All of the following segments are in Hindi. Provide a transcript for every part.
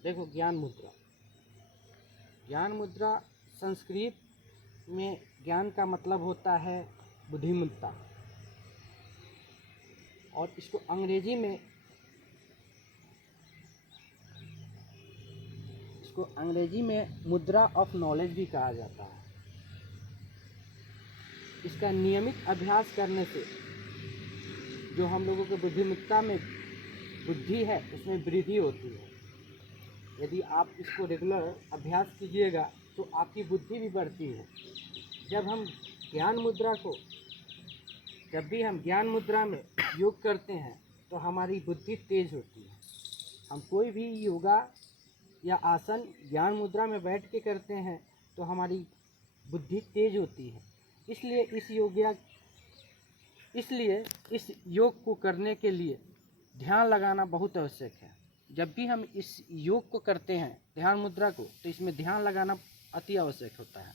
देखो, ज्ञान मुद्रा। ज्ञान मुद्रा संस्कृत में ज्ञान का मतलब होता है बुद्धिमत्ता, और इसको अंग्रेजी में मुद्रा ऑफ नॉलेज भी कहा जाता है। इसका नियमित अभ्यास करने से जो हम लोगों के बुद्धिमत्ता में बुद्धि है उसमें वृद्धि होती है। यदि आप इसको रेगुलर अभ्यास कीजिएगा तो आपकी बुद्धि भी बढ़ती है। जब भी हम ज्ञान मुद्रा में योग करते हैं तो हमारी बुद्धि तेज होती है। हम कोई भी योगा या आसन ज्ञान मुद्रा में बैठ के करते हैं तो हमारी बुद्धि तेज होती है। इसलिए इस योग को करने के लिए ध्यान लगाना बहुत आवश्यक है। जब भी हम इस योग को करते हैं, ध्यान मुद्रा को, तो इसमें ध्यान लगाना अति आवश्यक होता है।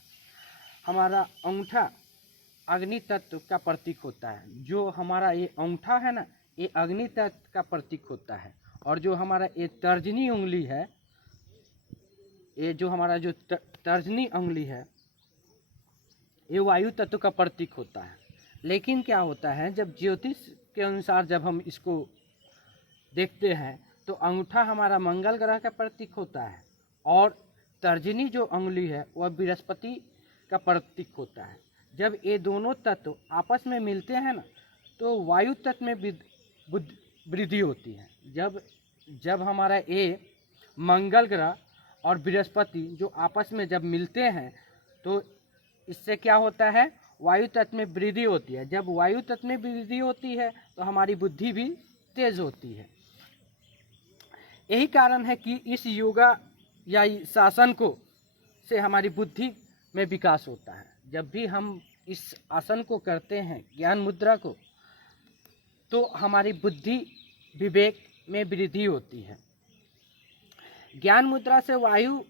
हमारा अंगूठा अग्नि तत्व का प्रतीक होता है। जो हमारा ये अंगूठा है ना, ये अग्नि तत्व का प्रतीक होता है। और जो हमारा ये तर्जनी उंगली है, ये जो हमारा जो तर्जनी उंगली है, ये वायु तत्व का प्रतीक होता है। लेकिन क्या होता है, जब ज्योतिष के अनुसार जब हम इसको देखते हैं तो अंगूठा हमारा मंगल ग्रह का प्रतीक होता है, और तर्जनी जो उंगली है वह बृहस्पति का प्रतीक होता है। जब ये दोनों तत्व आपस में मिलते हैं ना, तो वायु तत्व में वृद्धि होती है। जब हमारा ये मंगल ग्रह और बृहस्पति जो आपस में जब मिलते हैं तो इससे क्या होता है, वायु तत्व में वृद्धि होती है। जब वायु तत्व में वृद्धि होती है तो हमारी बुद्धि भी तेज होती है। यही कारण है कि इस योगा या इस आसन को से हमारी बुद्धि में विकास होता है। जब भी हम इस आसन को करते हैं, ज्ञान मुद्रा को, तो हमारी बुद्धि विवेक में वृद्धि होती है। ज्ञान मुद्रा से वायु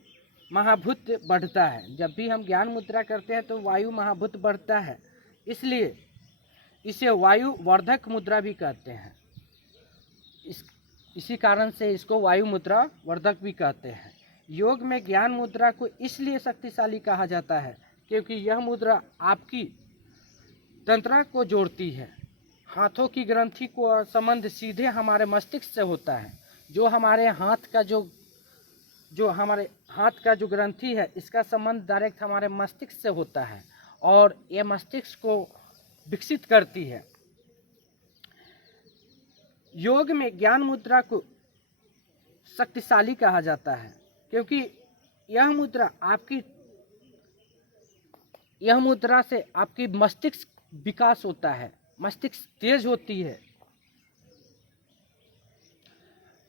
महाभूत बढ़ता है। जब भी हम ज्ञान मुद्रा करते हैं तो वायु महाभूत बढ़ता है, इसलिए इसे वायु वर्धक मुद्रा भी कहते हैं। इसी कारण से इसको वायु मुद्रा वर्धक भी कहते हैं। योग में ज्ञान मुद्रा को इसलिए शक्तिशाली कहा जाता है क्योंकि यह मुद्रा आपकी तंत्रा को जोड़ती है। हाथों की ग्रंथि को संबंध सीधे हमारे मस्तिष्क से होता है। जो हमारे हाथ का जो ग्रंथि है, इसका संबंध डायरेक्ट हमारे मस्तिष्क से होता है, और ये मस्तिष्क को विकसित करती है। योग में ज्ञान मुद्रा को शक्तिशाली कहा जाता है क्योंकि यह मुद्रा से आपकी मस्तिष्क विकास होता है, मस्तिष्क तेज होती है।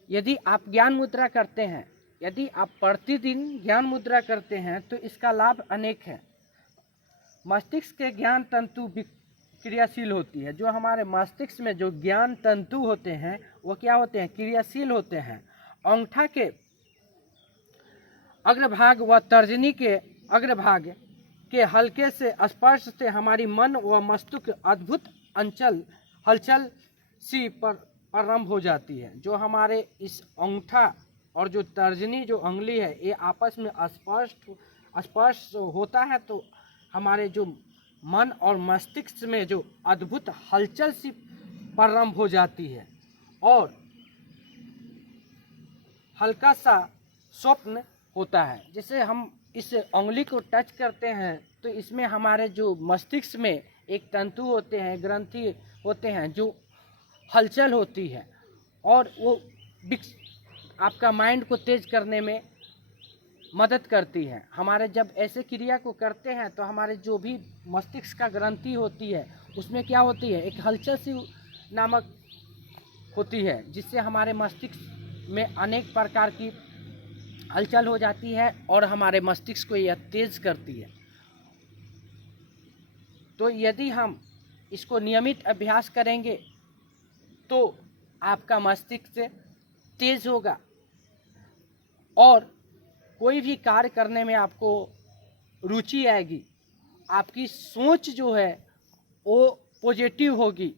यदि आप ज्ञान मुद्रा करते हैं, यदि आप प्रतिदिन ज्ञान मुद्रा करते हैं तो इसका लाभ अनेक है। मस्तिष्क के ज्ञान तंतु क्रियाशील होती है। जो हमारे मस्तिष्क में जो ज्ञान तंतु होते हैं वो क्या होते हैं, क्रियाशील होते हैं। अंगूठा के अग्रभाग व तर्जनी के अग्रभाग के हल्के से स्पर्श से हमारी मन व मस्तिष्क अद्भुत हलचल सी प्रारंभ हो जाती है। जो हमारे इस अंगूठा और जो तर्जनी जो उंगली है, ये आपस में स्पर्श होता है तो हमारे जो मन और मस्तिष्क में जो अद्भुत हलचल सी प्रारंभ हो जाती है, और हल्का सा स्वप्न होता है। जैसे हम इस उंगली को टच करते हैं तो इसमें हमारे जो मस्तिष्क में एक तंतु होते हैं, ग्रंथि होते हैं, जो हलचल होती है, और वो आपका माइंड को तेज करने में मदद करती है। हमारे जब ऐसे क्रिया को करते हैं तो हमारे जो भी मस्तिष्क का ग्रंथि होती है उसमें क्या होती है, एक हलचल सी नामक होती है, जिससे हमारे मस्तिष्क में अनेक प्रकार की हलचल हो जाती है और हमारे मस्तिष्क को यह तेज करती है। तो यदि हम इसको नियमित अभ्यास करेंगे तो आपका मस्तिष्क तेज होगा और कोई भी कार्य करने में आपको रुचि आएगी। आपकी सोच जो है वो पॉजिटिव होगी।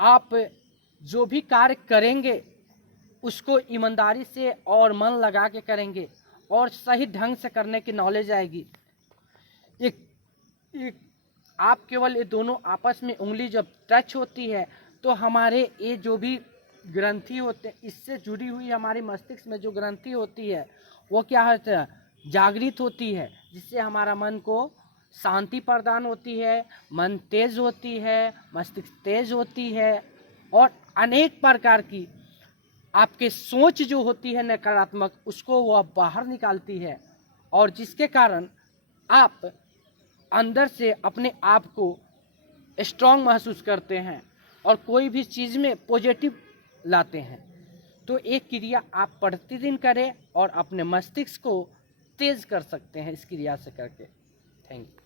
आप जो भी कार्य करेंगे उसको ईमानदारी से और मन लगा के करेंगे और सही ढंग से करने की नॉलेज आएगी। एक आप केवल ये दोनों आपस में उंगली जब टच होती है तो हमारे ये जो भी ग्रंथि होते हैं, इससे जुड़ी हुई हमारे मस्तिष्क में जो ग्रंथि होती है वो क्या होता है, जागृत होती है, जिससे हमारा मन को शांति प्रदान होती है, मन तेज होती है, मस्तिष्क तेज होती है और अनेक प्रकार की आपके सोच जो होती है नकारात्मक, उसको वह बाहर निकालती है और जिसके कारण आप अंदर से अपने आप को स्ट्रांग महसूस करते हैं और कोई भी चीज़ में पॉजिटिव लाते हैं। तो एक क्रिया आप प्रतिदिन करें और अपने मस्तिष्क को तेज कर सकते हैं इस क्रिया से करके। Thank you.